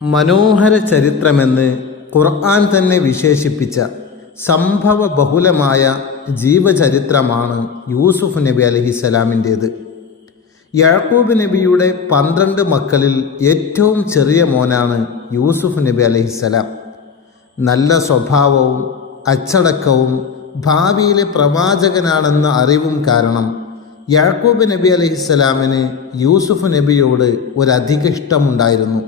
മനോഹര ചരിത്രമെന്ന് ഖുർആൻ തന്നെ വിശേഷിപ്പിച്ച സംഭവ ബഹുലമായ ജീവചരിത്രമാണ് യൂസുഫ് നബി അലൈഹിസ്സലാമിൻ്റേത്. യാക്കൂബ് നബിയുടെ 12 മക്കളിൽ ഏറ്റവും ചെറിയ മോനാണ് യൂസുഫ് നബി അലൈഹിസ്സലാം. നല്ല സ്വഭാവവും അച്ചടക്കവും ഭാവിയിലെ പ്രവാചകനാണെന്ന അറിവും കാരണം യാക്കൂബ് നബി അലൈഹിസ്സലാമിന് യൂസുഫ് നബിയോട് ഒരധിക ഇഷ്ടമുണ്ടായിരുന്നു.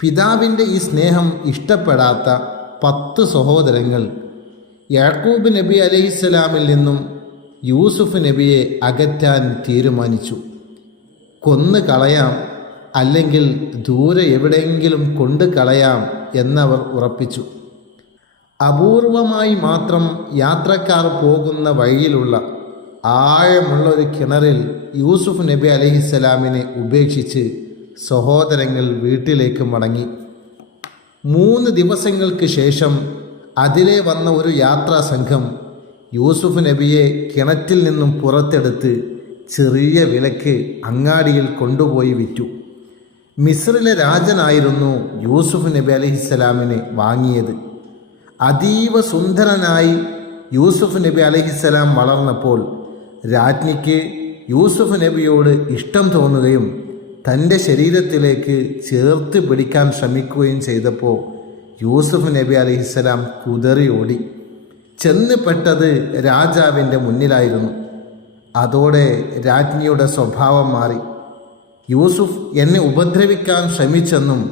പിതാവിൻ്റെ ഈ സ്നേഹം ഇഷ്ടപ്പെടാത്ത 10 സഹോദരങ്ങൾ യാക്കൂബ് നബി അലൈഹിസ്സലാമിൽ നിന്നും യൂസുഫ് നബിയെ അകറ്റാൻ തീരുമാനിച്ചു. കൊന്നു കളയാം, അല്ലെങ്കിൽ ദൂരെ എവിടെയെങ്കിലും കൊണ്ടു കളയാം എന്നവർ ഉറപ്പിച്ചു. അപൂർവമായി മാത്രം യാത്രക്കാർ പോകുന്ന വഴിയിലുള്ള ആഴമുള്ള ഒരു കിണറിൽ യൂസുഫ് നബി അലൈഹിസ്സലാമിനെ ഉപേക്ഷിച്ച് സഹോദരങ്ങൾ വീട്ടിലേക്ക് മടങ്ങി. 3 ദിവസങ്ങൾക്ക് ശേഷം അതിലെ വന്ന ഒരു യാത്രാ സംഘം യൂസുഫ് നബിയെ കിണറ്റിൽ നിന്നും പുറത്തെടുത്ത് ചെറിയ വിലക്ക് അങ്ങാടിയിൽ കൊണ്ടുപോയി വിറ്റു. മിസ്രിലെ രാജനായിരുന്നു യൂസുഫ് നബി അലൈഹിസ്സലാമിനെ വാങ്ങിയത്. അതീവ സുന്ദരനായി യൂസുഫ് നബി അലൈഹിസ്സലാം വളർന്നപ്പോൾ രാജ്ഞിക്ക് യൂസുഫ് നബിയോട് ഇഷ്ടം തോന്നുകയും തൻ്റെ ശരീരത്തിലേക്ക് ചേർത്ത് പിടിക്കാൻ ശ്രമിക്കുകയും ചെയ്തപ്പോൾ യൂസുഫ് നബി അലൈഹിസ്സലാം കുതറി ഓടി. ചെന്ന് പെട്ടത് രാജാവിൻ്റെ മുന്നിലായിരുന്നു. അതോടെ രാജ്ഞിയുടെ സ്വഭാവം മാറി. യൂസുഫ് എന്നെ ഉപദ്രവിക്കാൻ ശ്രമിച്ചെന്നും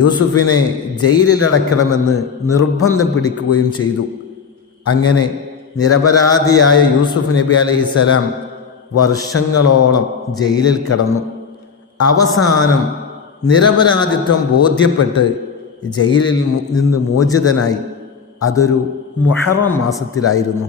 യൂസുഫിനെ ജയിലിലടക്കണമെന്ന് നിർബന്ധം പിടിക്കുകയും ചെയ്തു. അങ്ങനെ നിരപരാധിയായ യൂസുഫ് നബി അലൈഹിസ്സലാം വർഷങ്ങളോളം ജയിലിൽ കിടന്നു. അവസാനം നിരപരാധിത്വം ബോധ്യപ്പെട്ട് ജയിലിൽ നിന്ന് മോചിതനായി. അതൊരു മുഹറം മാസത്തിലായിരുന്നു.